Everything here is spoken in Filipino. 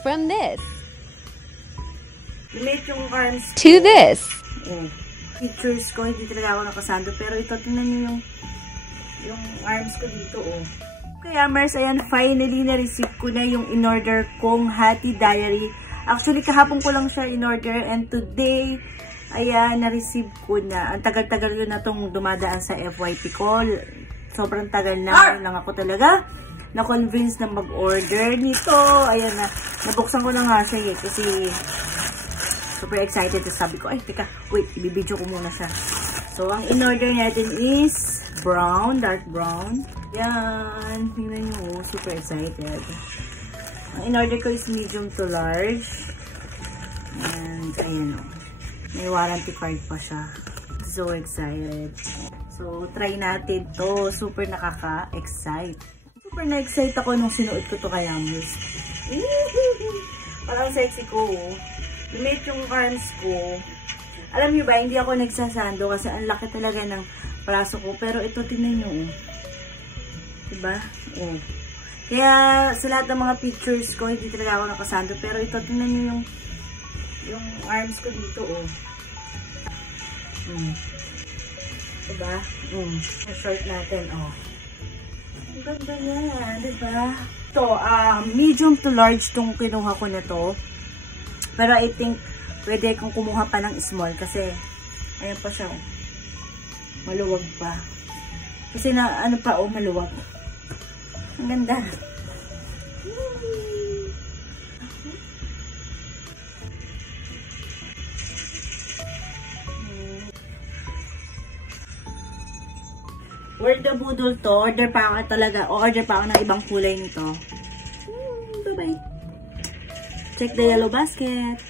From this. Relate yung arms ko. To this. Pictures ko, hindi talaga ako nakasando. Pero ito, tingnan nyo yung arms ko dito, oh. Kaya, Mers, ayan, finally na-receive ko na yung in-order kong Hati Diary. Actually, kahapon ko lang siya in-order and today, ayan, na-receive ko na. Ang tagal-tagal yun na itong dumadaan sa FYP ko. Sobrang tagal na. Lang ako talaga na-convince na mag-order nito. Ayan na. Nabuksan ko na nga siya eh. Kasi super excited. Sabi ko, ay, teka, wait, ibibidyo ko muna siya. So, ang in-order natin is brown, dark brown. Yan. Tingnan nyo, super excited. Ang in-order ko is medium to large. And, ayan o. May warranty card pa siya. So excited. So, try natin to. Super nakaka-excite. Super na-excite ako nung sinuot ko to kay Amos. Parang sexy ko. Lumit yung arms ko. Alam niyo ba, hindi ako nagsasando kasi ang laki talaga ng braso ko. Pero ito, tingnan nyo. Diba? Kaya sa lahat ng mga pictures ko, hindi talaga ako nakasando. Pero ito, tingnan nyo yung arms ko dito, oh. Diba? Yung short natin, oh. Ang ganda yan, diba? Ito, medium to large tong kinuha ko na to. Pero I think, pwede kong kumuha pa ng small kasi, ayan pa siya, oh. Maluwag pa. Kasi na, ano pa, oh, maluwag. Ang ganda. Word the Budol to. Order pa ako talaga. Order pa ako ng ibang kulay nito. Bye-bye. Check the yellow basket.